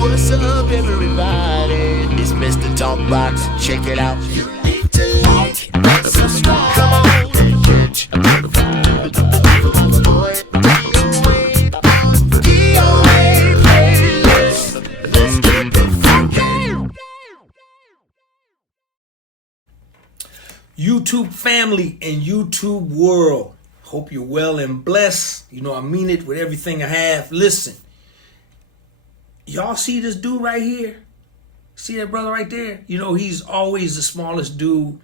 What's up, everybody? It's Mr. Talkbox. Check it out. You need to like and subscribe. Come on and catch a vibe. Boy, DOA playlist. Let's get the funky. YouTube family and YouTube world. Hope you're well and blessed. You know, I mean it with everything I have. Listen, y'all see this dude right here? See that brother right there? You know, he's always the smallest dude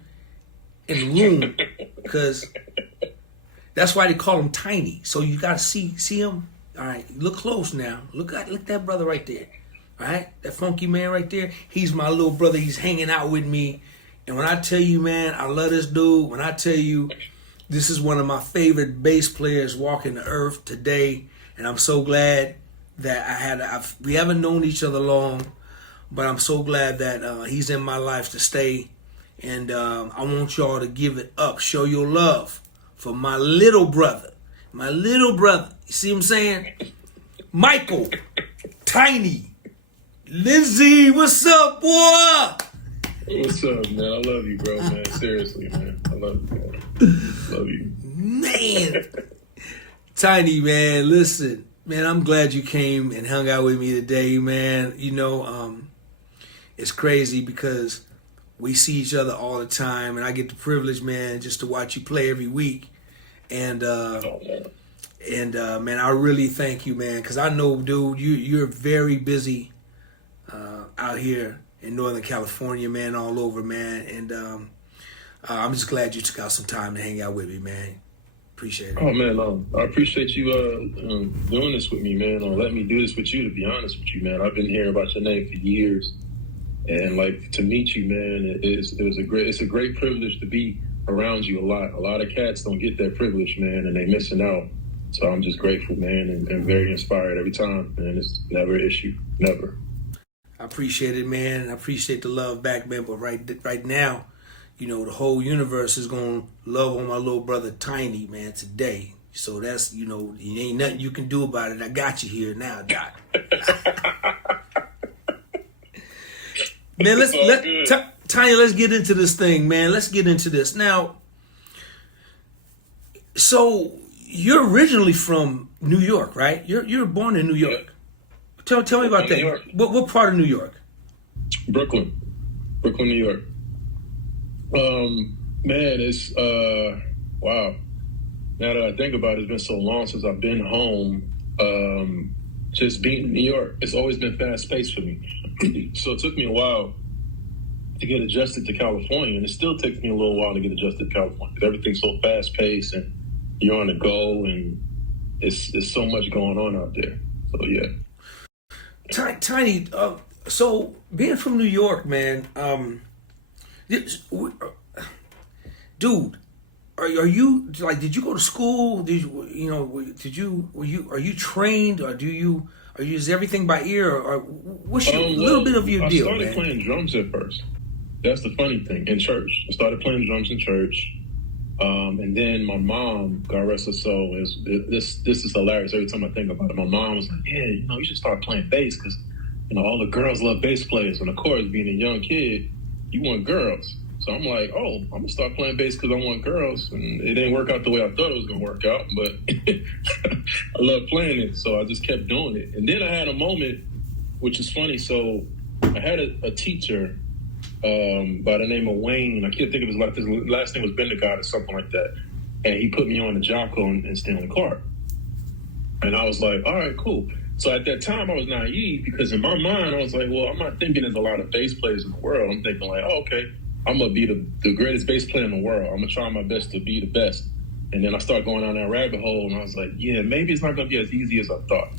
in the room because that's why they call him tiny. So you got to see him. All right, look close now. Look at that brother right there. All right, that funky man right there. He's my little brother. He's hanging out with me. And when I tell you, man, I love this dude. When I tell you, this is one of my favorite bass players walking the earth today. And I'm so glad that we haven't known each other long, but I'm so glad that he's in my life to stay. And I want y'all to give it up. Show your love for my little brother. My little brother. You see what I'm saying? Michael, Tiny, Lindsey, what's up, boy? What's up, man? I love you, bro, man. Seriously, man. I love you, man. Love you. Man. Tiny, man, listen. Man, I'm glad you came and hung out with me today, man. You know, it's crazy because we see each other all the time, and I get the privilege, man, just to watch you play every week. And man, I really thank you, man, because I know, dude, you're very busy out here in Northern California, man, all over, man. And I'm just glad you took out some time to hang out with me, man. Appreciate it. Oh, man, I appreciate you doing this with me, man, or letting me do this with you, to be honest with you, man. I've been hearing about your name for years. And, like, to meet you, man, it's a great privilege to be around you a lot. A lot of cats don't get that privilege, man, and they missing out. So I'm just grateful, man, and very inspired every time, and it's never an issue, never. I appreciate it, man. I appreciate the love back, man. But right now, you know, the whole universe is going to love on my little brother Tiny, man, today. So that's, you know, there ain't nothing you can do about it. I got you here now, Doc. Man, Tiny, let's get into this thing, man. Let's get into this. Now, so you're originally from New York, right? You're born in New York. Tell me about that. What part of New York? Brooklyn, New York. Man, it's wow. Now that I think about it, it's been so long since I've been home. Just being in New York, it's always been fast paced for me. So it took me a while to get adjusted to California, and it still takes me a little while to get adjusted to California because everything's so fast paced and you're on the go, and it's so much going on out there. So yeah. Tiny, so being from New York, man, dude, are you like? Did you go to school? Are you trained, or is everything by ear, or what's a little bit of your deal, man? I started playing drums at first. That's the funny thing. In church, I started playing drums in church, and then my mom, God rest her soul, this is hilarious. Every time I think about it, my mom was like, "Yeah, you know, you should start playing bass because you know all the girls love bass players." And of course, being a young kid, you want girls. So I'm like, oh, I'm going to start playing bass because I want girls. And it didn't work out the way I thought it was going to work out. But I love playing it, so I just kept doing it. And then I had a moment, which is funny. So I had a teacher by the name of Wayne. I can't think of his last name was Bendegard or something like that. And he put me on the Jocko and Stanley Clark. And I was like, all right, cool. So at that time, I was naive because in my mind, I was like, well, I'm not thinking there's a lot of bass players in the world. I'm thinking like, oh, okay, I'm going to be the greatest bass player in the world. I'm going to try my best to be the best. And then I started going down that rabbit hole, and I was like, yeah, maybe it's not going to be as easy as I thought.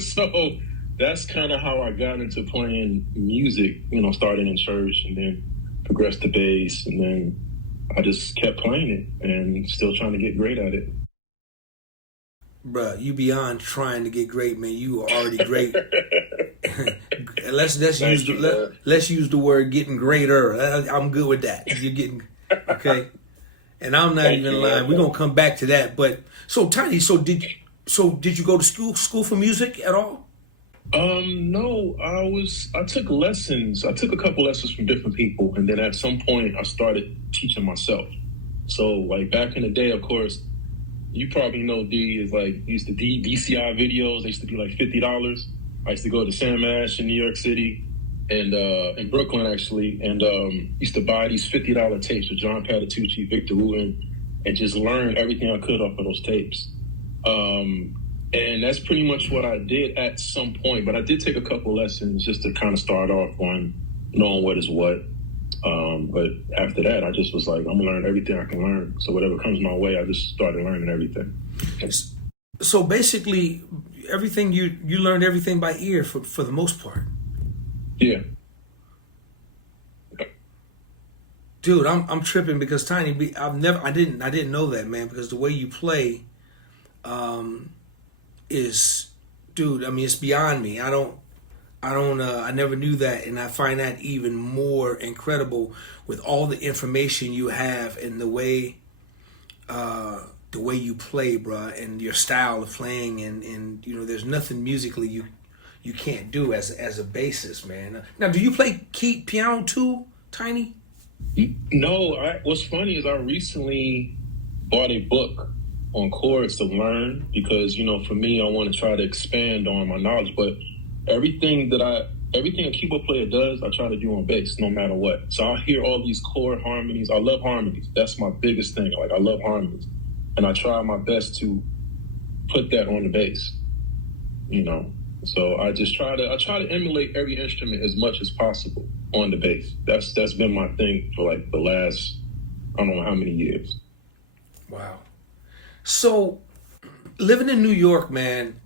So that's kind of how I got into playing music, you know, starting in church and then progressed to bass. And then I just kept playing it and still trying to get great at it. Bruh, you beyond trying to get great, man. You are already great. let's use the word getting greater. I'm good with that. You're getting okay, and I'm not even lying. We're gonna come back to that. But so Tiny, did you go to school for music at all? No, I took lessons. I took a couple lessons from different people, and then at some point I started teaching myself. So like back in the day, of course, you probably know D is like used to DCI videos. They used to be like $50. I used to go to Sam Ash in New York City and in Brooklyn actually, and used to buy these $50 tapes with John Patitucci, Victor Wooten, and just learn everything I could off of those tapes. And that's pretty much what I did at some point. But I did take a couple lessons just to kind of start off on knowing what is what. But after that, I just was like, I'm gonna learn everything I can learn. So whatever comes my way, I just started learning everything. So basically, everything you learned everything by ear for the most part. Yeah. Dude, I'm tripping because Tiny, I didn't know that, man, because the way you play is, dude, I mean, it's beyond me. I never knew that, and I find that even more incredible with all the information you have and the way you play, bruh, and your style of playing, and you know, there's nothing musically you can't do as a bassist, man. Now, do you play piano too, Tiny? No, what's funny is I recently bought a book on chords to learn because, you know, for me, I want to try to expand on my knowledge. But everything a keyboard player does, I try to do on bass, no matter what. So I hear all these chord harmonies. I love harmonies. That's my biggest thing. Like, I love harmonies. And I try my best to put that on the bass, you know. So I try to emulate every instrument as much as possible on the bass. That's been my thing for like the last, I don't know how many years. Wow. So living in New York, man,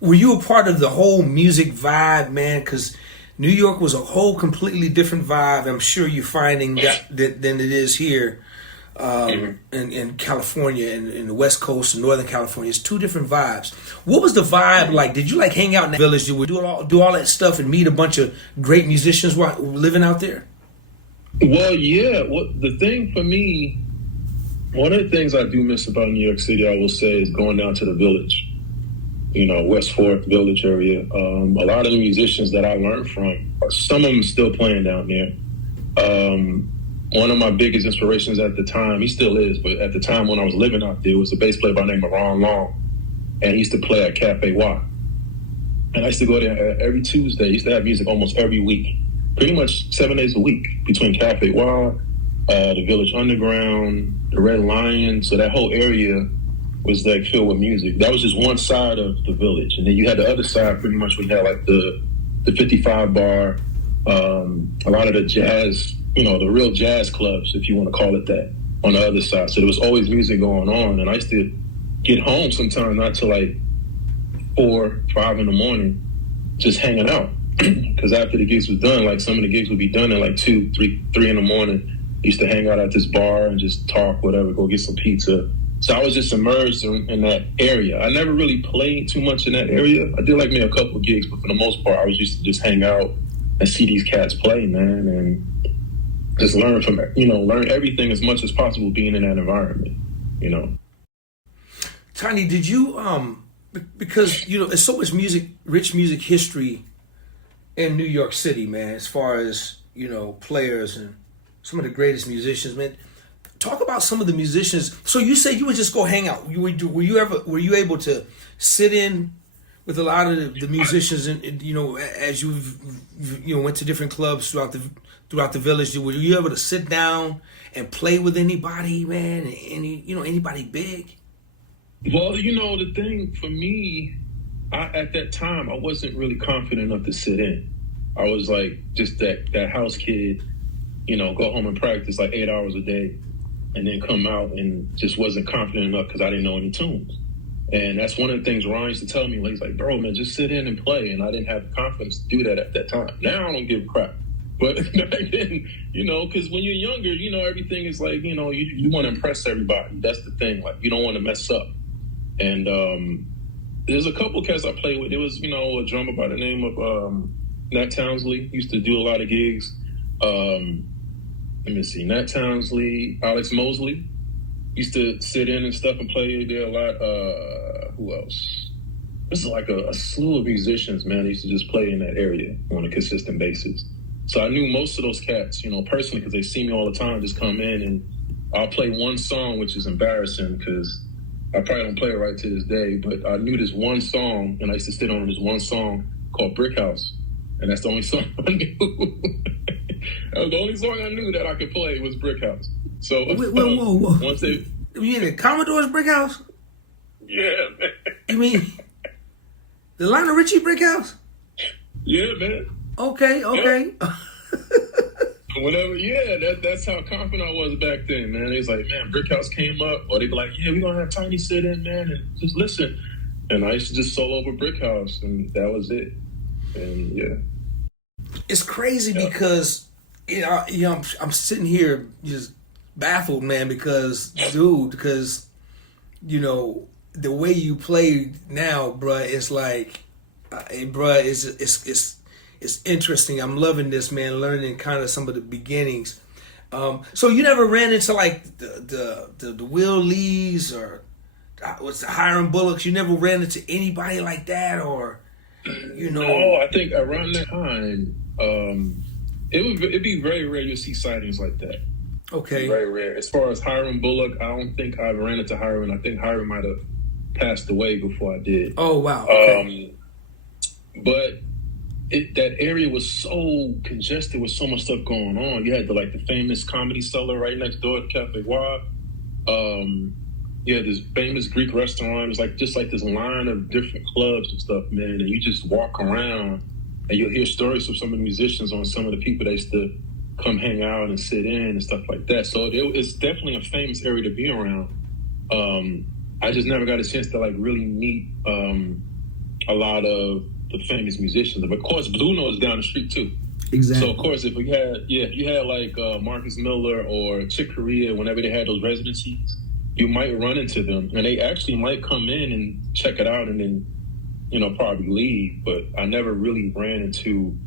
were you a part of the whole music vibe, man? Because New York was a whole completely different vibe. I'm sure you're finding that than it is here in California and in the West Coast and Northern California. It's two different vibes. What was the vibe like? Did you like hang out in the village? Did we do all that stuff and meet a bunch of great musicians while living out there? Well, yeah. The thing for me, one of the things I do miss about New York City, I will say, is going down to the village. You know, West Fork Village area. A lot of the musicians that I learned from, some of them still playing down there. One of my biggest inspirations at the time, he still is, but at the time when I was living out there, was a bass player by the name of Ron Long. And he used to play at Cafe Y. And I used to go there every Tuesday. He used to have music almost every week, pretty much 7 days a week, between Cafe Y, the Village Underground, the Red Lion. So that whole area was like filled with music. That was just one side of the village. And then you had the other side, pretty much, where you had like the 55 bar, a lot of the jazz, you know, the real jazz clubs, if you want to call it that, on the other side. So there was always music going on. And I used to get home sometimes not till like 4, 5 in the morning, just hanging out. Because after the gigs was done, like some of the gigs would be done at like 2, 3 in the morning. I used to hang out at this bar and just talk, whatever, go get some pizza. So I was just immersed in that area. I never really played too much in that area. I did like maybe a couple of gigs, but for the most part, I was used to just hang out and see these cats play, man, and just learn from it. You know, learn everything as much as possible being in that environment, you know. Tiny, did you, because, you know, there's so much rich music history in New York City, man, as far as, you know, players and some of the greatest musicians, man. Talk about some of the musicians. So you said you would just go hang out. Were you able to sit in with a lot of the musicians, and you know, as you went to different clubs throughout the village? Were you able to sit down and play with anybody, man? Anybody big? Well, you know, the thing for me, at that time, I wasn't really confident enough to sit in. I was like just that house kid, you know, go home and practice like 8 hours a day, and then come out and just wasn't confident enough because I didn't know any tunes. And that's one of the things Ryan used to tell me. He's like, bro, man, just sit in and play. And I didn't have the confidence to do that at that time. Now I don't give a crap. But back then, you know, because when you're younger, you know, everything is like, you know, you want to impress everybody. That's the thing. Like, you don't want to mess up. And there's a couple cats I played with. There was, you know, a drummer by the name of Nat Townsley. Used to do a lot of gigs. Let me see, Nat Townsley, Alex Mosley. Used to sit in and stuff and play there a lot. Who else? this is like a slew of musicians, man. I used to just play in that area on a consistent basis. So I knew most of those cats, you know, personally, because they see me all the time, just come in and I'll play one song, which is embarrassing because I probably don't play it right to this day, but I knew this one song, and I used to sit on this one song called Brick House, and that's the only song I knew. That was the only song I knew that I could play was Brick House. So whoa. Once they, You mean the Commodore's Brick House? yeah, man. You mean the Lionel Richie Brick House? Yeah, man. Okay. Yeah. Whenever, that's how confident I was back then, man. It's like, man, Brick House came up, or they'd be like, yeah, we're gonna have Tiny sit in, man, and just listen. And I used to just solo over Brick House, and that was it. And yeah, it's crazy because I'm sitting here just baffled, man, because you know the way you play now, bruh, it's like, it's interesting. I'm loving this, man. Learning kind of some of the beginnings. So you never ran into like the Will Lees or what's the Hiram Bullocks? You never ran into anybody like that, or you know? No, I think around that time, it'd be very rare to see sightings like that. Okay, very rare. As far as Hiram Bullock, I don't think I ran into Hiram. I think Hiram might have passed away before I did. Oh wow. Okay. But that area was so congested with so much stuff going on. You had the famous Comedy Cellar right next door to Cafe Wa. You had this famous Greek restaurant. It was just like this line of different clubs and stuff, man. And you just walk around and you'll hear stories from some of the musicians on some of the people that used to come hang out and sit in and stuff like that. So it's definitely a famous area to be around. I just never got a chance to really meet a lot of the famous musicians. But of course, Blue Note is down the street too. Exactly. So of course, if you had Marcus Miller or Chick Corea, whenever they had those residencies, you might run into them, and they actually might come in and check it out, and then probably leave. But I never really ran into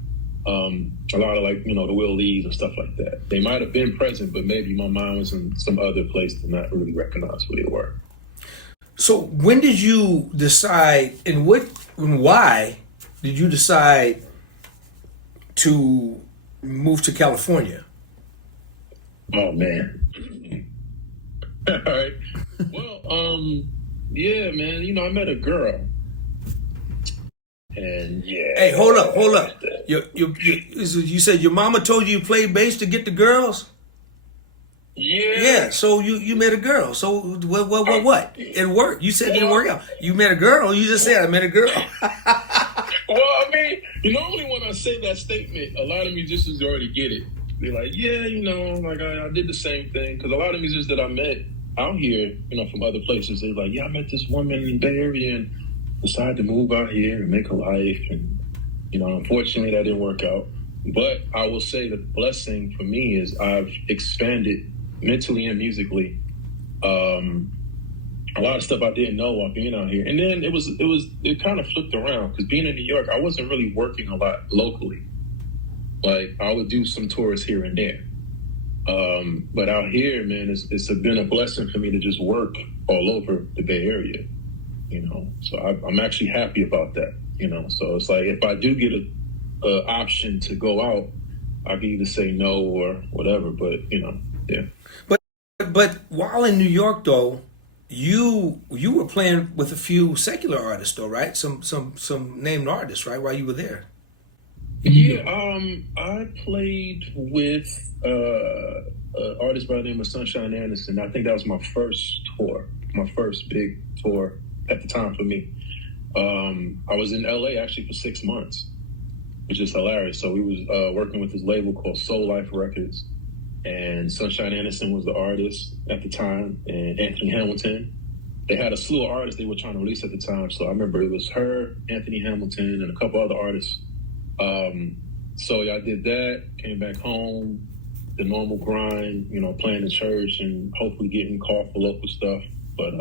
a lot of the Will Lees and stuff like that. They might have been present, but maybe my mind was in some other place to not really recognize who they were. So when did you decide, and why did you decide to move to California? Oh man. All right. Well, yeah, man. I met a girl, and yeah. Hey, hold up. You said your mama told you played bass to get the girls? Yeah. Yeah. So you met a girl. So what? It worked. You said it didn't work out. You met a girl. You just said I met a girl. Well, I mean, normally when I say that statement, a lot of musicians already get it. They're like, yeah, I did the same thing. Because a lot of musicians that I met out here, from other places, they're like, yeah, I met this woman in the Bay Area and decided to move out here and make a life. And, unfortunately, that didn't work out. But I will say the blessing for me is I've expanded mentally and musically. A lot of stuff I didn't know while being out here. And then it kind of flipped around because being in New York, I wasn't really working a lot locally. Like I would do some tours here and there. But out here, man, it's been a blessing for me to just work all over the Bay Area, So I'm actually happy about that, So it's like if I do get a option to go out, I can either say no or whatever. But yeah. But while in New York, though, you were playing with a few secular artists, though, right? Some named artists, right? While you were there. Yeah, I played with an artist by the name of Sunshine Anderson. I think that was my first tour, my first big tour at the time for me. I was in LA actually for 6 months, which is hilarious. So we was working with this label called Soul Life Records, and Sunshine Anderson was the artist at the time, and Anthony Hamilton. They had a slew of artists they were trying to release at the time. So I remember it was her, Anthony Hamilton, and a couple other artists. So yeah, I did that, came back home, the normal grind, playing in church and hopefully getting called for local stuff. But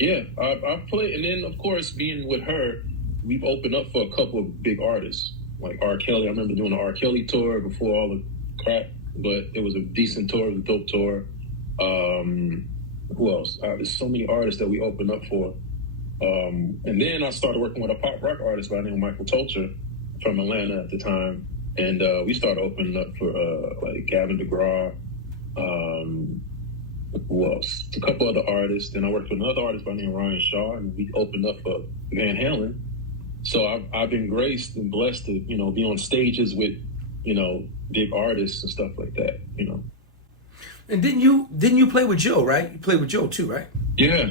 yeah, I played, and then of course being with her, we've opened up for a couple of big artists like R. Kelly. I remember doing the R. Kelly tour before all the crap, but it was a decent tour, it was a dope tour. Who else? There's so many artists that we opened up for. And then I started working with a pop rock artist by the name of Michael Tolcher from Atlanta at the time. And we started opening up for like Gavin DeGraw, who else? A couple other artists. Then I worked with another artist by the name of Ryan Shaw, and we opened up for Van Halen. So I've been graced and blessed to, you know, be on stages with, you know, big artists and stuff like that, you know. And didn't you play with Joe, right? You played with Joe too, right? Yeah.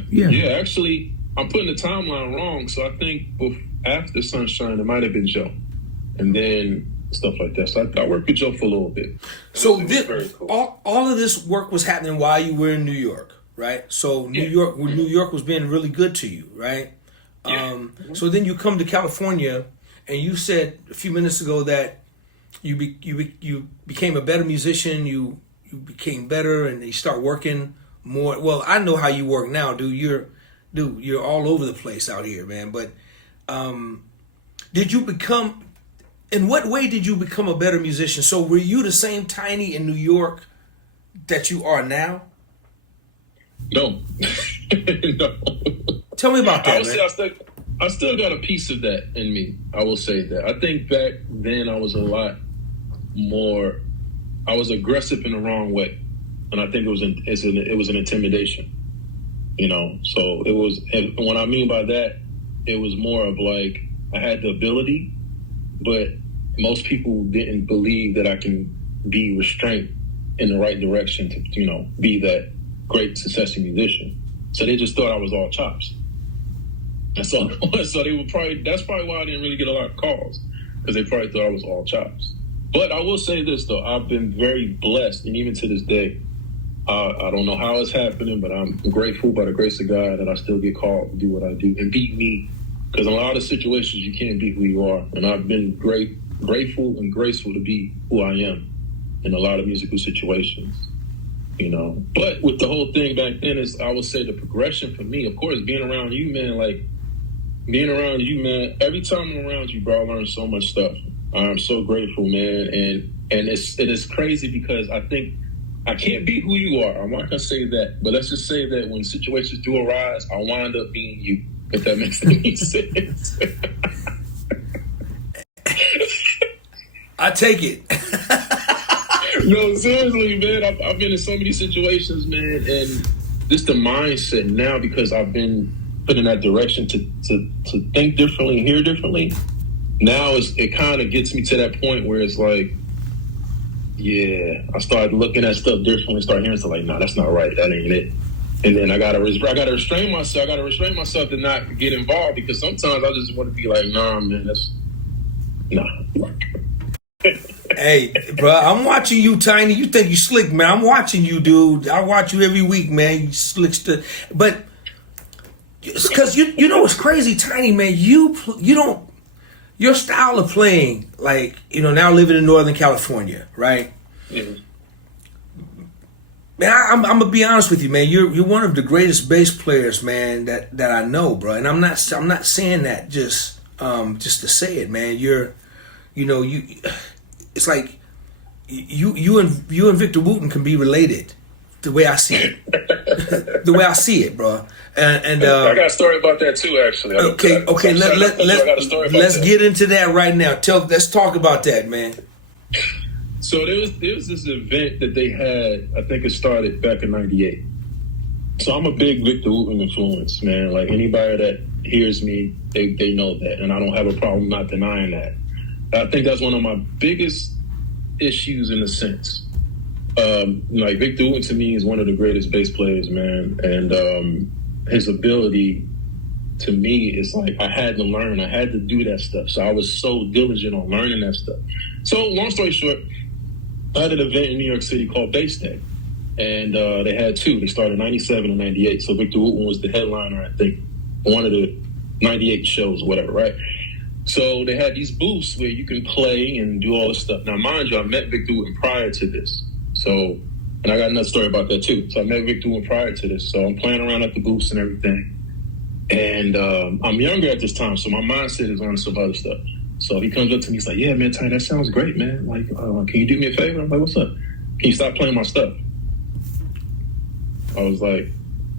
Actually, I'm putting the timeline wrong. So I think after Sunshine, it might have been Joe, and then stuff like that. So I worked with Joe for a little bit. So very cool. all of this work was happening while you were in New York, right? So New York was being really good to you, right? Yeah. So then you come to California, and you said a few minutes ago that you became a better musician. You became better, and you start working more. Well, I know how you work now, dude. You're all over the place out here, man. But did you become? In what way did you become a better musician? So were you the same Tiny in New York that you are now? No. No. Tell me about that, man. I still got a piece of that in me. I will say that. I think back then I was a lot more. I was aggressive in the wrong way, and I think it was an intimidation. You know, so it was. And what I mean by that, it was more of like I had the ability, but most people didn't believe that I can be restrained in the right direction to, you know, be that great successful musician. So they just thought I was all chops. And so they would that's probably why I didn't really get a lot of calls, because they probably thought I was all chops. But I will say this though, I've been very blessed, and even to this day, I don't know how it's happening, but I'm grateful by the grace of God that I still get called to do what I do and beat me. Because in a lot of situations, you can't be who you are. And I've been grateful and graceful to be who I am in a lot of musical situations, you know. But with the whole thing back then is, I would say the progression for me, of course, being around you, man, every time I'm around you, bro, I learn so much stuff. I'm so grateful, man. And it is crazy because I think I can't be who you are. I'm not going to say that. But let's just say that when situations do arise, I wind up being you. If that makes any sense. I take it. No, seriously, man. I've been in so many situations, man, and just the mindset now, because I've been put in that direction to think differently, hear differently. Now it kind of gets me to that point where it's like, yeah, I started looking at stuff differently, start hearing stuff like, nah, that's not right. That ain't it. And then I gotta restrain myself. I gotta restrain myself to not get involved, because sometimes I just want to be like, nah, man, nah. Hey, bro, I'm watching you, Tiny. You think you slick, man? I'm watching you, dude. I watch you every week, man. You slick stuff, but because you know what's crazy, Tiny, man. You don't. Your style of playing, like, you know, now living in Northern California, right? Mm-hmm. Man, I'm gonna be honest with you, man. You're one of the greatest bass players, man, that I know, bro. And I'm not saying that just to say it, man. It's like you and Victor Wooten can be related, the way I see it. The way I see it, bro. And I got a story about that too, actually. Okay. Let's get into that right now. Let's talk about that, man. So there was this event that they had. I think it started back in '98. So I'm a big Victor Wooten influence, man. Like, anybody that hears me, they know that, and I don't have a problem not denying that. I think that's one of my biggest issues, in a sense. Like, Victor Wooten to me is one of the greatest bass players, man, and his ability to me is like, I had to learn, I had to do that stuff. So I was so diligent on learning that stuff. So long story short, I had an event in New York City called Bass Day, and they had two. They started in '97 and '98. So Victor Wooten was the headliner, I think, one of the '98 shows, whatever, right? So they had these booths where you can play and do all this stuff. Now, mind you, I met Victor Wooten prior to this. So, and I got another story about that too. So I met Victor Wooten prior to this. So I'm playing around at the booths and everything. And I'm younger at this time, so my mindset is on some other stuff. So he comes up to me, he's like, yeah, man, Ty, that sounds great, man. Like, can you do me a favor? I'm like, what's up? Can you stop playing my stuff? I was like,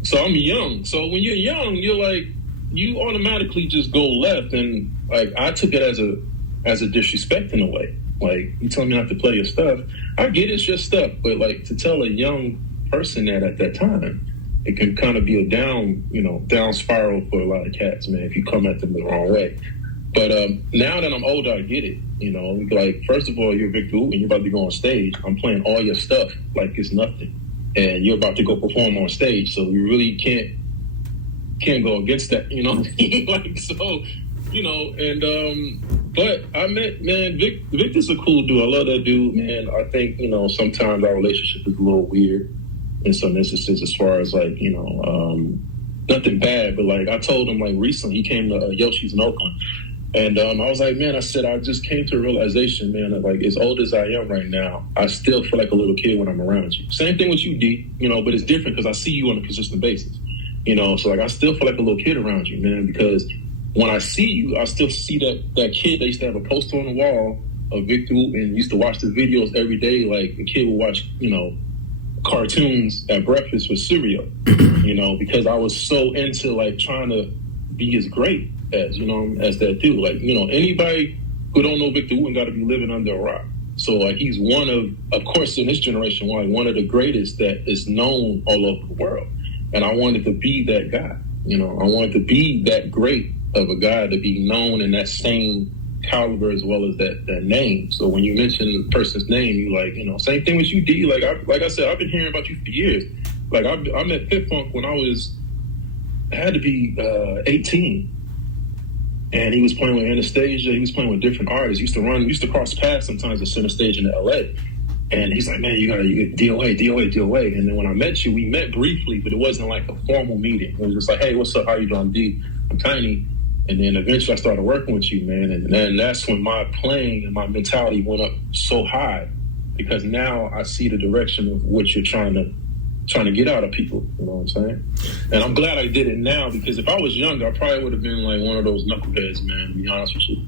so I'm young. So when you're young, you're like, you automatically just go left, and like I took it as a disrespect in a way. Like, you tell me not to play your stuff. I get it's your stuff, but like to tell a young person that at that time, it can kind of be a down spiral for a lot of cats, man, if you come at them the wrong way. But now that I'm older, I get it. Like, first of all, you're Victor Wooten, you're about to go on stage. I'm playing all your stuff like it's nothing, and you're about to go perform on stage, so you really can't go against that, like, so, but I met, man, Victor's a cool dude. I love that dude, man. I think, sometimes our relationship is a little weird in some instances as far as like, nothing bad, but like I told him, like, recently he came to Yoshi's in Oakland, and I was like, man, I said, I just came to a realization, man, that like as old as I am right now, I still feel like a little kid when I'm around you. Same thing with you, D, but it's different because I see you on a consistent basis, so like I still feel like a little kid around you, man, because when I see you, I still see that kid that used to have a poster on the wall of Victor Wooten, used to watch the videos every day, like a kid would watch, cartoons at breakfast with cereal, because I was so into like trying to be as great as, as that dude. Like, anybody who don't know Victor Wooten got to be living under a rock. So like he's one of course, in this generation, one of the greatest that is known all over the world. And I wanted to be that guy, I wanted to be that great of a guy to be known in that same caliber as well as that name. So when you mention the person's name, you like, same thing with you, D. Like I said, I've been hearing about you for years. Like I met Pit Funk when I had to be 18, and he was playing with Anastasia. He was playing with different artists. Used to cross paths sometimes at center stage in LA. And he's like, man, you got DOA. And then when I met you, we met briefly, but it wasn't like a formal meeting. It was just like, hey, what's up? How you doing, D? I'm Tiny. And then eventually I started working with you, man. And then that's when my playing and my mentality went up so high, because now I see the direction of what you're trying to get out of people. You know what I'm saying? And I'm glad I did it now, because if I was younger, I probably would have been like one of those knuckleheads, man, to be honest with you.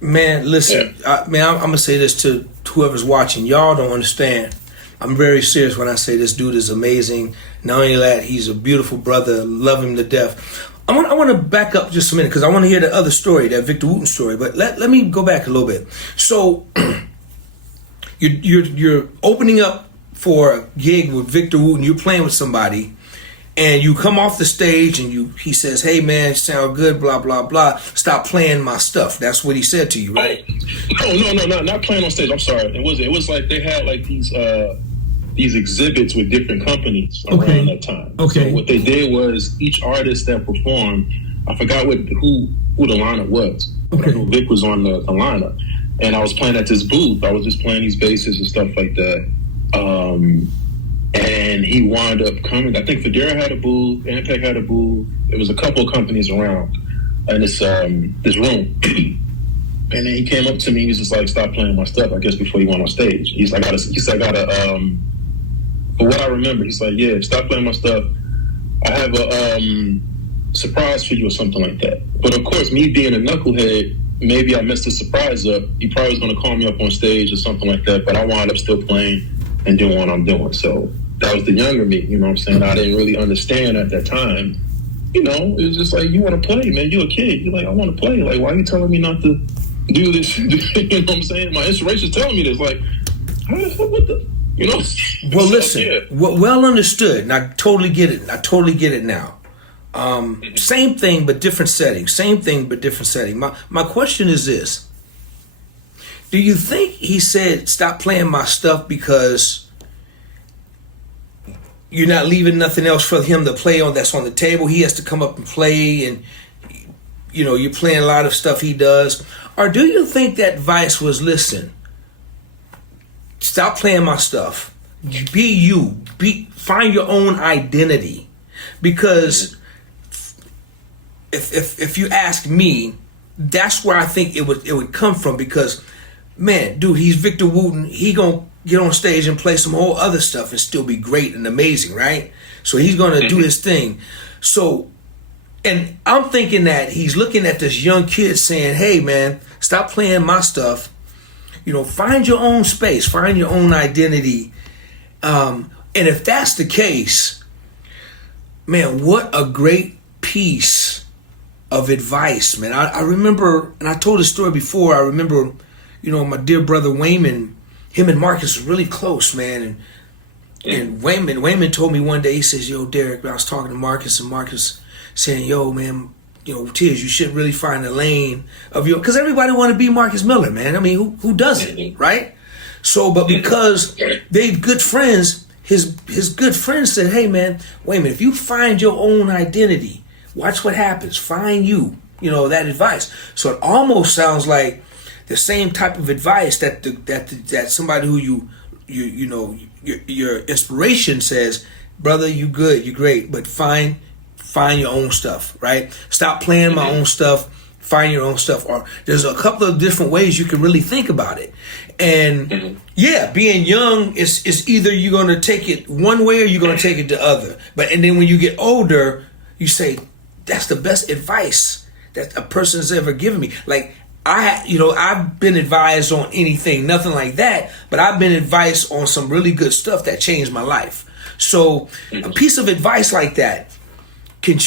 Man, listen, Yeah. I'm going to say this to whoever's watching. Y'all don't understand. I'm very serious when I say this dude is amazing. Not only that, he's a beautiful brother. Love him to death. I want to back up just a minute because I want to hear the other story, that Victor Wooten story. But let me go back a little bit. So you're opening up for a gig with Victor Wooten. You're playing with somebody, and you come off the stage, and he says, "Hey man, you sound good, blah blah blah. Stop playing my stuff." That's what he said to you, right? No, not playing on stage. I'm sorry. It was like they had like these exhibits with different companies around that time. Okay. So what they did was each artist that performed, I forgot who the lineup was. But I know Vic was on the lineup. And I was playing at this booth. I was just playing these basses and stuff like that. And he wound up coming. I think Federa had a booth, Ampeg had a booth. There was a couple of companies around in this room. And then he came up to me. He was just like, "Stop playing my stuff." I guess before he went on stage, he said, "I gotta." For what I remember, he's like, "Yeah, stop playing my stuff. I have a surprise for you," or something like that. But of course, me being a knucklehead, maybe I messed the surprise up. He probably was going to call me up on stage or something like that. But I wound up still playing and doing what I'm doing. So that was the younger me. You know what I'm saying? I didn't really understand at that time. It was just like, you want to play, man. You're a kid. You're like, I want to play. Like, why are you telling me not to do this? You know what I'm saying? My inspiration's telling me this. Like, what the? Well, listen, well understood, and I totally get it. I totally get it now. Same thing, but different setting. Same thing, but different setting. My question is this. Do you think he said, "Stop playing my stuff," because you're not leaving nothing else for him to play on that's on the table? He has to come up and play, and, you're playing a lot of stuff he does. Or do you think that advice was, listen, stop playing my stuff. Be you. Find your own identity. Because if you ask me, that's where I think it would come from. Because, man, dude, he's Victor Wooten. He gonna get on stage and play some whole other stuff and still be great and amazing, right? So he's gonna do his thing. So, and I'm thinking that he's looking at this young kid saying, "Hey, man, stop playing my stuff. Find your own space, find your own identity." And if that's the case, man, what a great piece of advice, man. I remember, and I told this story before. I remember, my dear brother Wayman, him and Marcus were really close, man. And Wayman told me one day, he says, "Yo, Derek," I was talking to Marcus, and Marcus saying, "Yo, man, Tiz, you should really find a lane of your," because everybody want to be Marcus Miller, man. I mean, who doesn't, right? So, but because they good friends, his good friends said, "Hey, man, wait a minute. If you find your own identity, watch what happens. Find you." That advice. So it almost sounds like the same type of advice that somebody who your inspiration says, "Brother, you good, you great, but find your own stuff, right? Stop playing my own stuff. Find your own stuff." Or there's a couple of different ways you can really think about it. And being young is either you're going to take it one way or you're going to take it the other. And then when you get older, you say, "That's the best advice that a person has ever given me." Like I've been advised on anything, nothing like that, but I've been advised on some really good stuff that changed my life. So a piece of advice like that can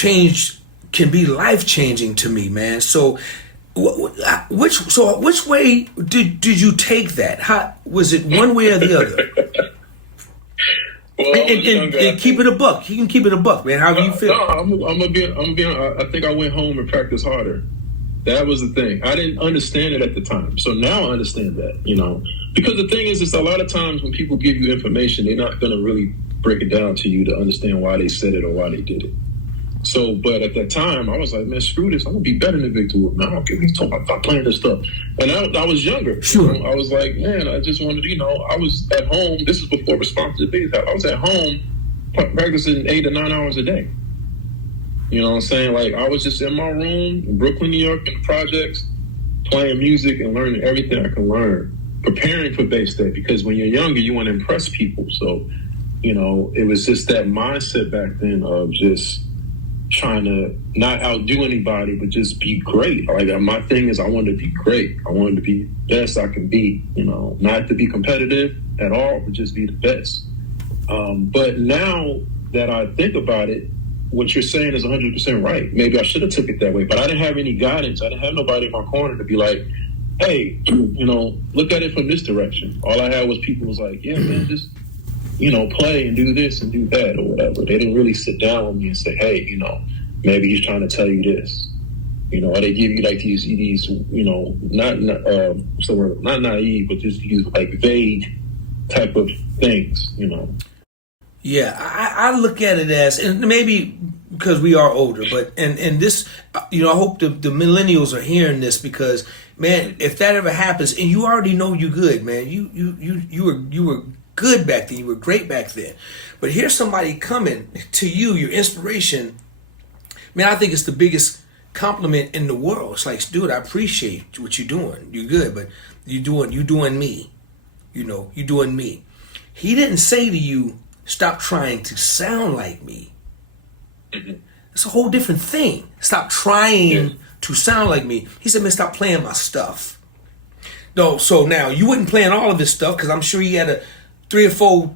be life-changing to me, man. So which way did you take that? How was it, one way or the other? Well, and keep it a buck. You can keep it a buck, man. How do you feel? No, I'm gonna be. I think I went home and practiced harder. That was the thing. I didn't understand it at the time, so now I understand that. Because the thing is, a lot of times when people give you information, they're not gonna really break it down to you to understand why they said it or why they did it. So, but at that time, I was like, "Man, screw this. I'm gonna be better than Victor Wood. Man, I don't care what he's talking about. Stop playing this stuff." And I was younger. Sure. I was like, man, I just wanted to, I was at home. This is before responsibility. I was at home practicing 8 to 9 hours a day. You know what I'm saying? Like, I was just in my room in Brooklyn, New York, in the projects, playing music and learning everything I can learn, preparing for Bay State. Because when you're younger, you want to impress people. So, it was just that mindset back then of just trying to not outdo anybody, but just be great. Like, my thing is, I wanted to be great. I wanted to be the best I can be, not to be competitive at all, but just be the best. But now that I think about it, what you're saying is 100% right. Maybe I should have took it that way, but I didn't have any guidance. I didn't have nobody in my corner to be like, "Hey, look at it from this direction." All I had was people was like, "Yeah, man, just, play and do this and do that," or whatever. They didn't really sit down with me and say, "Hey, maybe he's trying to tell you this." Or they give you like these, not what's the word? Not naive, but just use like vague type of things, Yeah, I look at it as, and maybe because we are older, but and this, I hope the millennials are hearing this, because, man, if that ever happens, and you already know you good, man, you were good back then, you were great back then, but here's somebody coming to you, your inspiration, man. I think it's the biggest compliment in the world. It's like, dude, I appreciate what you're doing. You're good, but you doing me, you doing me. He didn't say to you, "Stop trying to sound like me." It's a whole different thing. Stop trying to sound like me. He said, "Man, stop playing my stuff." No, so now you wasn't playing all of his stuff, because I'm sure he had 3 or 4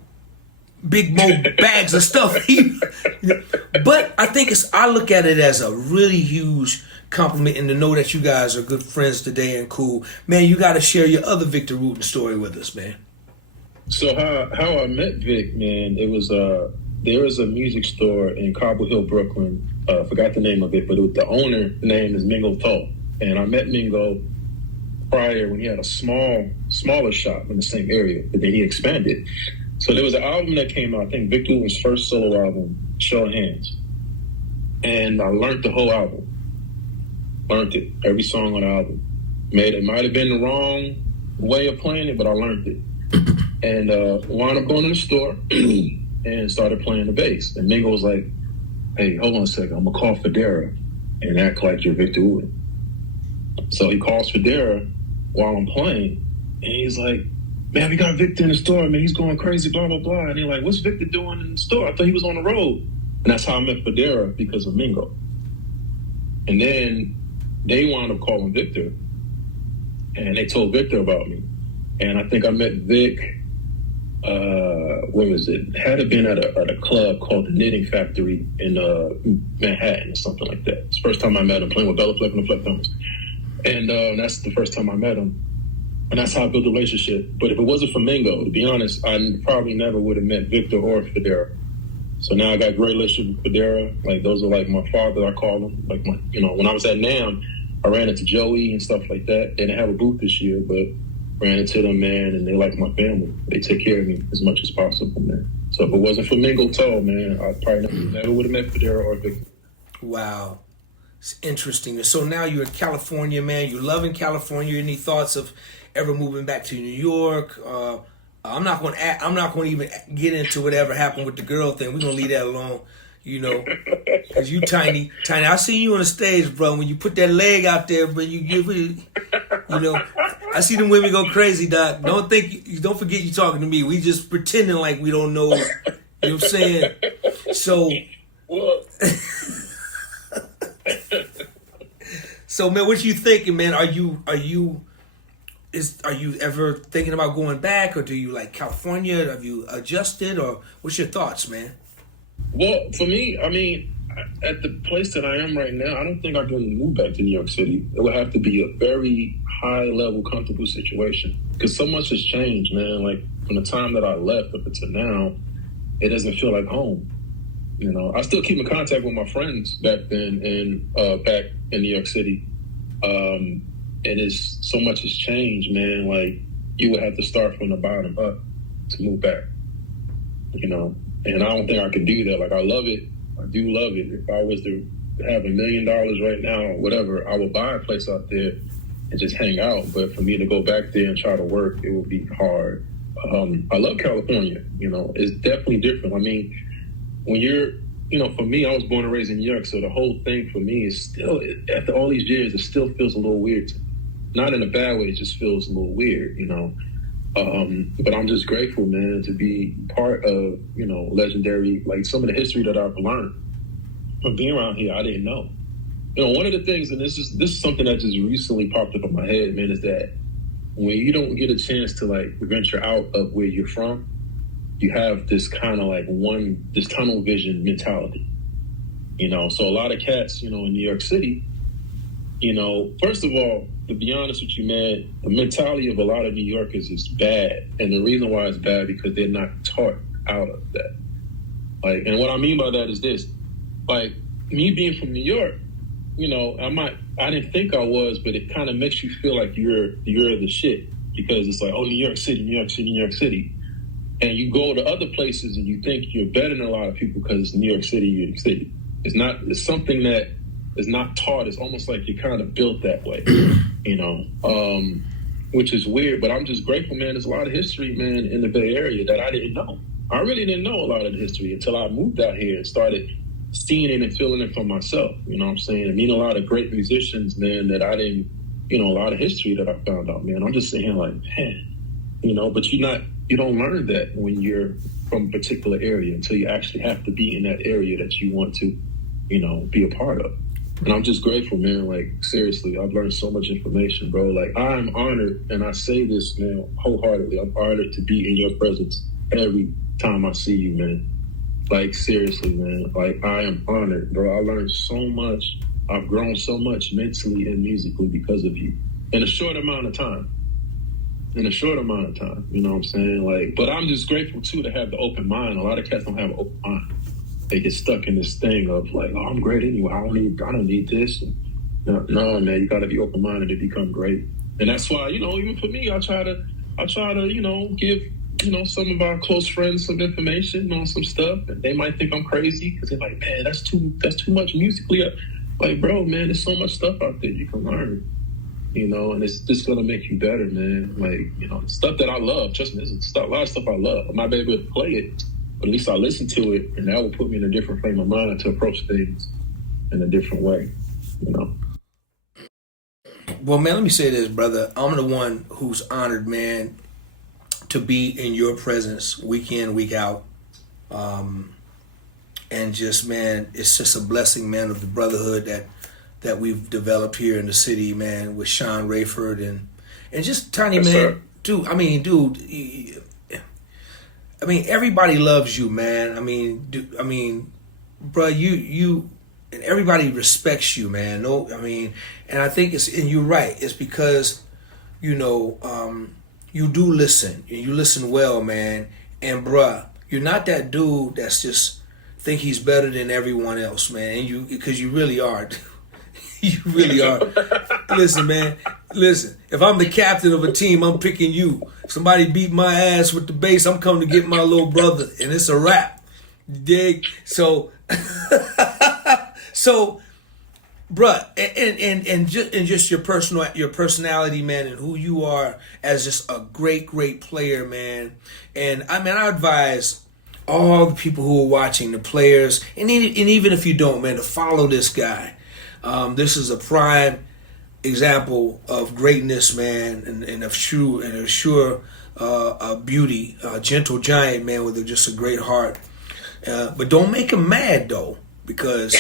big bags of stuff. But I think I look at it as a really huge compliment, and to know that you guys are good friends today and cool. Man, you got to share your other Victor Wooten story with us, man. So how I met Vic, man, it was there was a music store in Cobble Hill, Brooklyn. I forgot the name of it, but the owner name is Mingo Tho. And I met Mingo prior when he had a smaller shop in the same area, but then he expanded. So there was an album that came out, I think Victor Wooten's first solo album, Show of Hands. And I learned the whole album. Learned it, every song on the album. It might have been the wrong way of playing it, but I learned it. And wound up going to the store and started playing the bass. And Mingo was like, "Hey, hold on a second, I'm going to call Federa and act like you're Victor Wooten." So he calls Federa while I'm playing, and he's like, "Man, we got Victor in the store, man, he's going crazy, blah, blah, blah." And they're like, "What's Victor doing in the store? I thought he was on the road." And that's how I met Federa, because of Mingo. And then they wound up calling Victor, and they told Victor about me. And I think I met Vic Where was it? Had it been at a club called the Knitting Factory in Manhattan or something like that. It's the first time I met him, playing with Bella Fleck and the Fleck Thumbs. And that's the first time I met him. And that's how I built a relationship. But if it wasn't for Mingo, to be honest, I probably never would have met Victor or Federa. So now I got a great relationship with Federa. Like, those are like my father, I call them. Like, my, when I was at NAMM, I ran into Joey and stuff like that. They didn't have a booth this year, but ran into them, man, and they like my family. They take care of me as much as possible, man. So if it wasn't for Mingo Toe, man, I probably never would have met Federa or Victor. Wow. It's interesting. So now you're in California, man. You're loving California. Any thoughts of ever moving back to New York? I'm not going to even get into whatever happened with the girl thing. We're going to leave that alone, because you tiny. I see you on the stage, bro. When you put that leg out there, bro, I see them women go crazy, Doc. Don't forget you talking to me. We just pretending like we don't know. You know what I'm saying? So, so man, what you thinking, man? Are you ever thinking about going back, or do you like California? Have you adjusted, or what's your thoughts, man? Well, for me, I mean, at the place that I am right now, I don't think I can move back to New York City. It would have to be a very high-level, comfortable situation, because so much has changed, man. Like, from the time that I left up until now, it doesn't feel like home. I still keep in contact with my friends back then and back in New York City. And it's so much has changed, man. Like, you would have to start from the bottom up to move back, and I don't think I could do that. Like, I love it. I do love it. If I was to have $1 million right now or whatever, I would buy a place out there and just hang out. But for me to go back there and try to work, it would be hard. I love California. It's definitely different. I mean, when you're, for me, I was born and raised in New York, so the whole thing for me is still, after all these years, it still feels a little weird to me. Not in a bad way, it just feels a little weird, But I'm just grateful, man, to be part of, legendary, like some of the history that I've learned from being around here, I didn't know. One of the things, and this is something that just recently popped up in my head, man, is that when you don't get a chance to like venture out of where you're from, you have this kind of like this tunnel vision mentality, So a lot of cats, in New York City, first of all, to be honest with you, man, the mentality of a lot of New Yorkers is bad. And the reason why it's bad, because they're not taught out of that. Like, and what I mean by that is this, like, me being from New York, I didn't think I was, but it kind of makes you feel like you're the shit, because it's like, oh, New York City, New York City, New York City. And you go to other places and you think you're better than a lot of people because it's New York City, New York City. It's something that is not taught. It's almost like you're kind of built that way, which is weird. But I'm just grateful, man. There's a lot of history, man, in the Bay Area that I didn't know. I really didn't know a lot of the history until I moved out here and started seeing it and feeling it for myself. You know what I'm saying? I mean, a lot of great musicians, man, that I didn't, a lot of history that I found out, man. I'm just sitting here like, man, but you don't learn that when you're from a particular area until you actually have to be in that area that you want to, be a part of. And I'm just grateful, man. Like, seriously, I've learned so much information, bro. Like, I'm honored, and I say this, man, wholeheartedly. I'm honored to be in your presence every time I see you, man. Like, seriously, man. Like, I am honored, bro. I learned so much. I've grown so much mentally and musically because of you in a short amount of time. You know what I'm saying? Like, but I'm just grateful, too, to have the open mind. A lot of cats don't have an open mind. They get stuck in this thing of like, oh, I'm great anyway. I don't need this. And, no, man, you got to be open minded to become great. And that's why, even for me, I try to, give, some of our close friends some information on some stuff, and they might think I'm crazy because they're like, man, that's too much musically. Like, bro, man, there's so much stuff out there you can learn. And it's just gonna make you better, man. Like, stuff that I love. Trust me, there's a lot of stuff I love. I might be able to play it, but at least I listen to it, and that will put me in a different frame of mind to approach things in a different way, Well, man, let me say this, brother. I'm the one who's honored, man, to be in your presence week in, week out. And just, man, it's just a blessing, man, of the brotherhood that we've developed here in the city, man, with Sean Rayford and just Tiny, yes, man. Sir. Dude, I mean, dude, I mean, everybody loves you, man. I mean, bro, you and everybody respects you, man. No, I mean, and I think and you're right. It's because, you do listen, and you listen well, man. And bruh, you're not that dude that's just think he's better than everyone else, man. And because you really are. You really are. Listen, man. Listen, if I'm the captain of a team, I'm picking you. Somebody beat my ass with the bass, I'm coming to get my little brother, and it's a wrap. Dig? So, bruh, and just your personality, man, and who you are as just a great player, man. And I mean, I advise all the people who are watching, the players, and even if you don't, man, to follow this guy. This is a prime example of greatness, man, and of sure beauty, a gentle giant, man, with just a great heart. But don't make him mad, though, because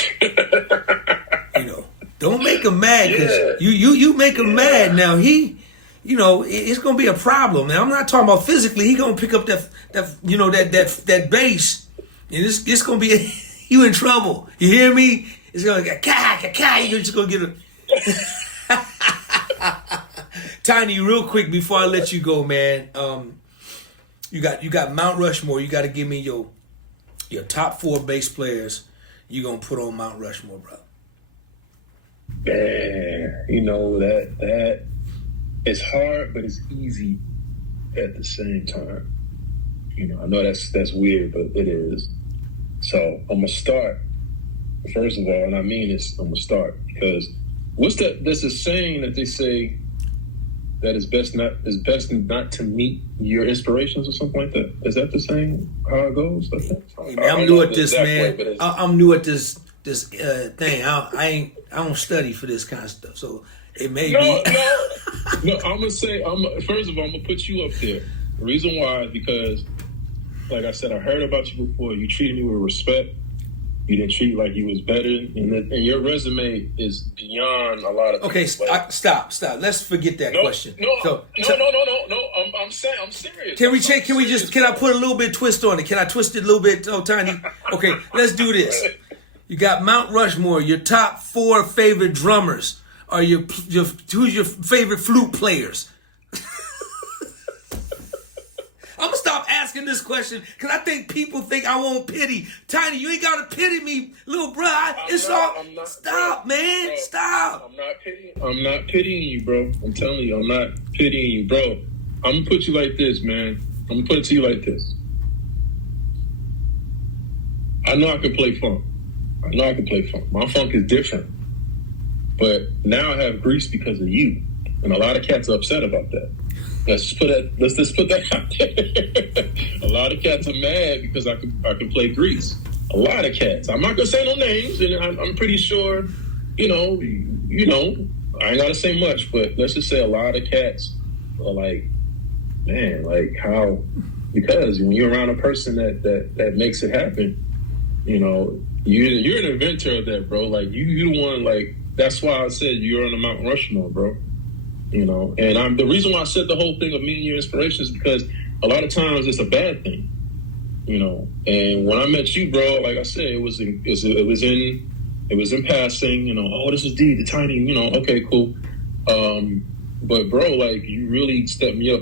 don't make him mad, because you make him mad. Now it's gonna be a problem. Now I'm not talking about physically. He gonna pick up that bass, and it's gonna be you in trouble. You hear me? It's gonna get you're just gonna get a Tiny, real quick before I let you go, man. You got Mount Rushmore. You got to give me your top 4 bass players you gonna put on Mount Rushmore, bro. Man, that it's hard, but it's easy at the same time. I know that's weird, but it is. So I'm gonna start. First of all, and I mean this, I'm gonna start because there's a saying that they say that it's best not to meet your inspirations or something like that. Is that the saying? How it goes? Hey, man, I'm new at this, man. I'm new at this thing. I don't study for this kind of stuff, so it may be. No. I'm gonna say. First of all, I'm gonna put you up there. The reason why is because, like I said, I heard about you before. You treated me with respect. You didn't treat like you was better, and your resume is beyond a lot of. Okay, stop. Let's forget that question. No. I'm saying I'm serious. Can I put a little bit twist on it? Can I twist it a little bit? Oh, Tiny. Okay, let's do this. You got Mount Rushmore. Your top 4 favorite drummers are who's your favorite flute players? I'm going to stop asking this question because I think people think I won't pity. Tiny, you ain't got to pity me, little bro. Stop, man. Bro, stop. I'm not pitying you, bro. I'm telling you, I'm not pitying you, bro. I'm going to put you like this, man. I'm going to put it to you like this. I know I can play funk. My funk is different. But now I have grease because of you. And a lot of cats are upset about that. Let's just put that out there. A lot of cats are mad because I can play grease. A lot of cats. I'm not gonna say no names, and I'm pretty sure, I ain't gotta say much, but let's just say a lot of cats are like, man, like how? Because when you're around a person that makes it happen, you're an inventor of that, bro. Like you the one. Like that's why I said you're on the Mount Rushmore, bro. And the reason why I said the whole thing of meeting your inspiration is because a lot of times it's a bad thing, And when I met you, bro, like I said, it was in passing, oh, this is D, the Tiny, okay, cool. But bro, like you really stepped me up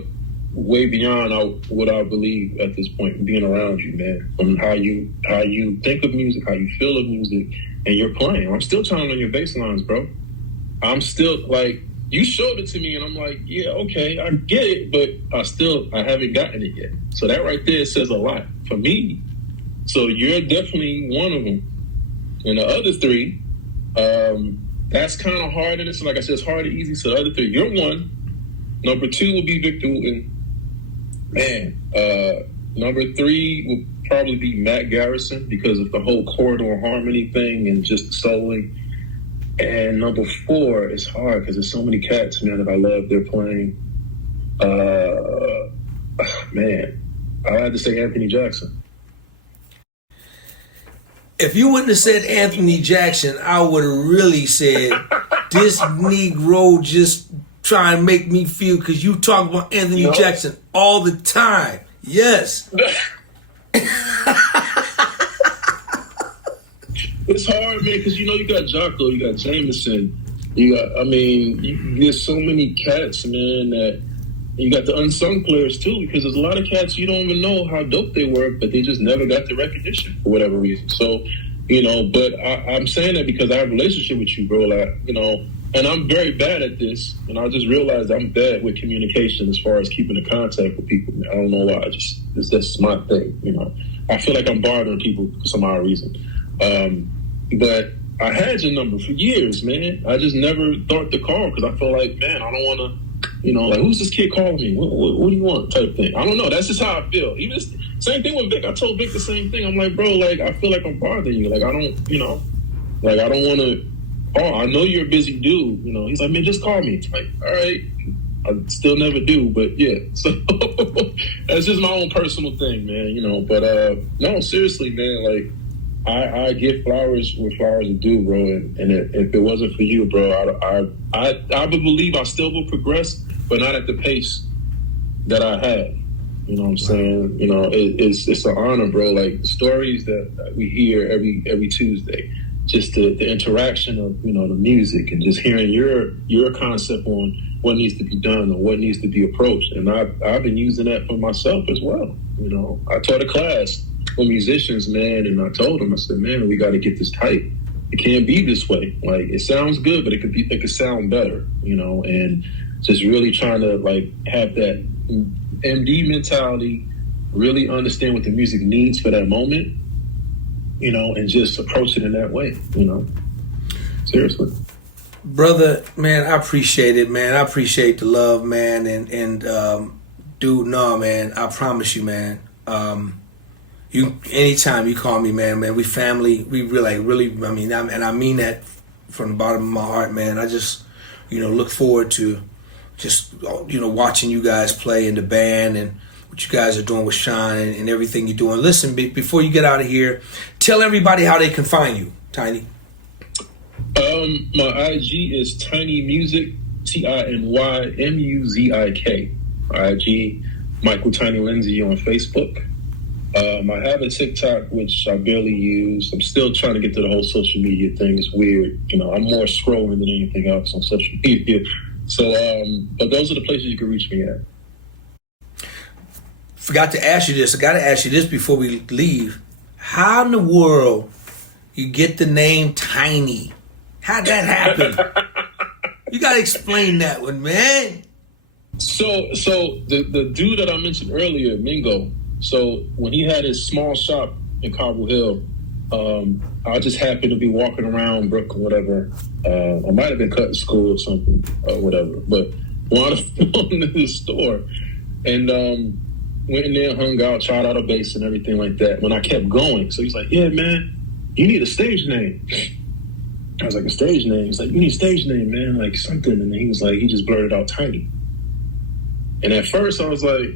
way beyond what I believe at this point, being around you, man. From how you think of music, how you feel of music, and you're playing. I'm still trying on your bass lines, bro. I'm still like. You showed it to me, and I'm like, yeah, okay, I get it, but I haven't gotten it yet. So that right there says a lot for me. So you're definitely one of them. And the other 3, that's kind of hard in it. So like I said, it's hard and easy. So the other 3, you're 1. Number 2 will be Victor Wooten. Man, number 3 will probably be Matt Garrison because of the whole corridor harmony thing and just the soloing. And number 4 is hard because there's so many cats, man, that I love their playing. Man, I had to say Anthony Jackson. If you wouldn't have said Anthony Jackson, I would have really said this Negro just trying to make me feel because you talk about Anthony Jackson all the time. Yes. It's hard, man, because you got Jocko, you got Jameson, there's so many cats, man, that you got the unsung players too, because there's a lot of cats you don't even know how dope they were, but they just never got the recognition for whatever reason. So, but I'm saying that because I have a relationship with you, bro, and I'm very bad at this, and I just realized I'm bad with communication as far as keeping in contact with people. I don't know why, that's my thing, I feel like I'm bothering people for some odd reason. But I had your number for years, man. I just never thought to call because I felt like, man, I don't want to, who's this kid calling me? What do you want? Type thing. I don't know. That's just how I feel. Even same thing with Vic. I told Vic the same thing. I'm like, bro, I feel like I'm bothering you. I don't, I don't want to. Oh, I know you're a busy dude. He's like, man, just call me. I'm like, all right. I still never do, but yeah. So that's just my own personal thing, man. But no, seriously, man. I give flowers what flowers are due, bro. And if it wasn't for you, bro, I would believe I still will progress, but not at the pace that I had. You know what I'm saying? It's an honor, bro. The stories that we hear every Tuesday, just the interaction of the music and just hearing your concept on what needs to be done or what needs to be approached. And I've been using that for myself as well. I taught a class for musicians, man, and I told them, I said, man, we got to get this tight. It can't be this way. It sounds good, but it could sound better, and just really trying to have that MD mentality, really understand what the music needs for that moment, and just approach it in that way, seriously. Brother, man, I appreciate it, man. I appreciate the love, man, and dude, no, man, I promise you, man, you anytime you call me, man, we family. We really. I mean, and I mean that from the bottom of my heart, man. I just, look forward to just, watching you guys play in the band and what you guys are doing with Sean and everything you're doing. Listen, before you get out of here, tell everybody how they can find you, Tiny. My IG is Tiny Music, TinyMuzik. IG Michael Tiny Lindsey on Facebook. I have a TikTok, which I barely use. I'm still trying to get to the whole social media thing. It's weird. I'm more scrolling than anything else on social media. So, but those are the places you can reach me at. Forgot to ask you this. I got to ask you this before we leave. How in the world you get the name Tiny? How'd that happen? You got to explain that one, man. So the dude that I mentioned earlier, Mingo, so when he had his small shop in Cobble Hill, I just happened to be walking around Brooklyn, whatever. I might have been cutting school or something, or whatever. But wanted to go into his store and went in there, hung out, tried out a bass and everything like that. When I kept going, so he's like, "Yeah, man, you need a stage name." I was like, "A stage name?" He's like, "You need a stage name, man, like something." And then he was like, he just blurted out Tiny. And at first I was like,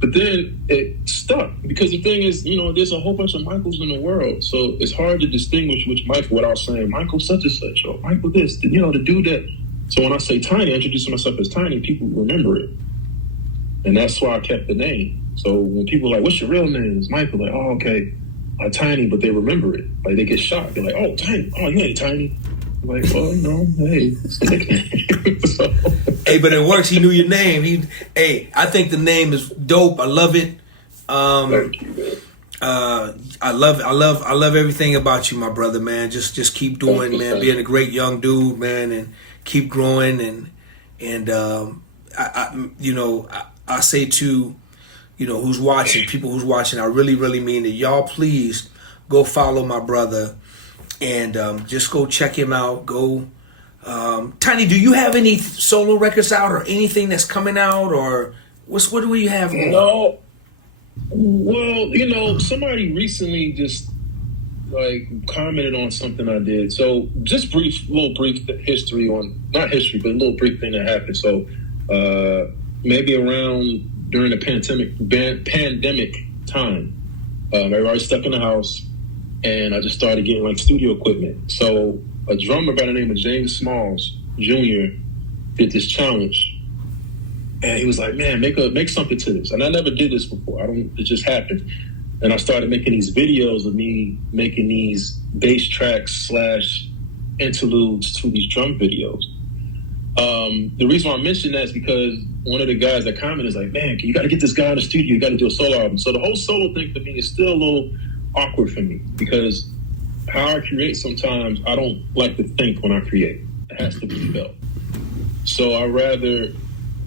but then it stuck because the thing is, there's a whole bunch of Michaels in the world. So it's hard to distinguish which Michael without saying Michael such and such or Michael this, the dude that. So when I say Tiny, I introduce myself as Tiny, people remember it. And that's why I kept the name. So when people are like, what's your real name? It's Michael. Like, oh, okay. Tiny, but they remember it. They get shocked. They're like, oh, Tiny. Oh, you ain't Tiny. I'm like, well, hey, it's a nickname. So. Hey, but it works. He knew your name. I think the name is dope. I love it. Thank you, man. I love everything about you, my brother, man. Just keep doing, man. Being a great young dude, man, and keep growing. And I say to, who's watching, people who's watching, I really, really mean that y'all please go follow my brother and just go check him out. Go. Tiny, do you have any solo records out or anything that's coming out, or what do you have going? No. Well, somebody recently just commented on something I did. So just little brief history on, not history, but a little brief thing that happened. So maybe around during the pandemic time, everybody stuck in the house, and I just started getting studio equipment. So a drummer by the name of James Smalls Jr. did this challenge, and he was like, "Man, make something to this." And I never did this before. It just happened. And I started making these videos of me making these bass tracks / interludes to these drum videos. The reason why I mention that is because one of the guys that commented is like, man, you got to get this guy in the studio. You got to do a solo album. So the whole solo thing for me is still a little awkward for me because how I create sometimes, I don't like to think when I create. It has to be felt. So I rather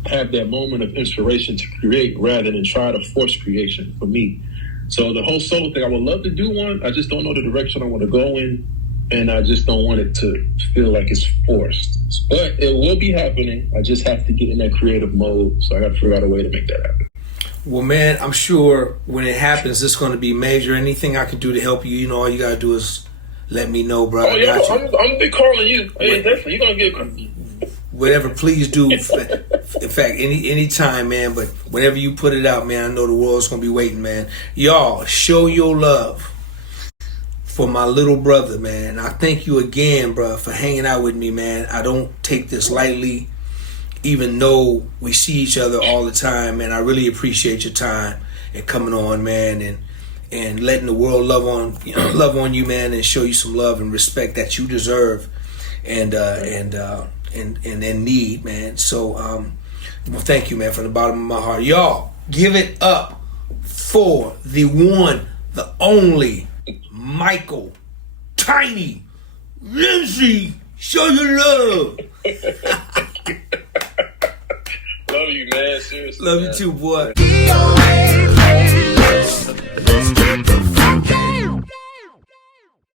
have that moment of inspiration to create rather than try to force creation for me. So the whole solo thing, I would love to do one. I just don't know the direction I want to go in. And I just don't want it to feel like it's forced. But it will be happening. I just have to get in that creative mode. So I got to figure out a way to make that happen. Well, man, I'm sure when it happens, it's going to be major. Anything I can do to help you, all you got to do is let me know, bro. Oh, yeah, I'm big calling you. Yeah, definitely. You're going to get... Whatever, please do. In fact, any time, man. But whenever you put it out, man, I know the world's going to be waiting, man. Y'all, show your love for my little brother, man. I thank you again, bro, for hanging out with me, man. I don't take this lightly, even though we see each other all the time, man. I really appreciate your time and coming on, man, and letting the world love on you, man, and show you some love and respect that you deserve and need, man. So, well, thank you, man, from the bottom of my heart. Y'all, give it up for the one, the only Michael Tiny Lindsey. Show your love. Love you, man. Seriously. Love man. you too, boy. DOA playlist. Let's get the